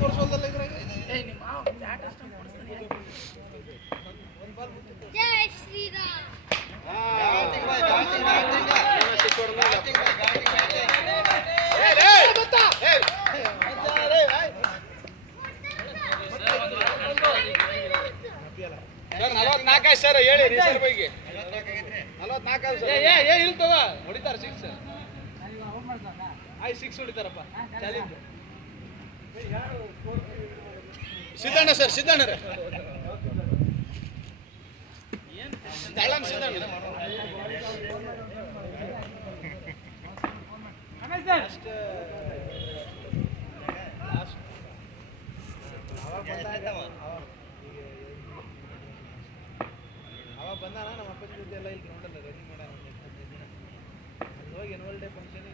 ತೋರಿಸೋದಲ್ಲ ಇದ್ರಾಗ ಜೈ Shriram. Sir 44 sir ಹೇಳಿ sir ಬಗ್ಗೆ 44 ಸರ್ ಇಲ್ತವ ಹೊಡಿತಾರ 6 6 ಹೊಡಿತಾರಪ್ಪ ಚಾಲೆಂಜ್ ಸಿದ್ದಣ್ಣ ಸರ್ ಸಿದ್ದಣ್ಣ ರೀ ತಾಳನ್ ಸಿದ್ದಣ್ಣ ಅವ ಬಂದಾನ ನಮ್ಮ ಅಪ್ಪನ ಜೊತೆ ಎಲ್ಲ ಇಲ್ಲಿ ಗ್ರೌಂಡಲ್ಲಿ ರನ್ನಿಂಗ್ ಮಾಡ್ಯಾನ ಹೋಗಿ ಎನ್ವಲ್ ಡೇ ಫಂಕ್ಷನ್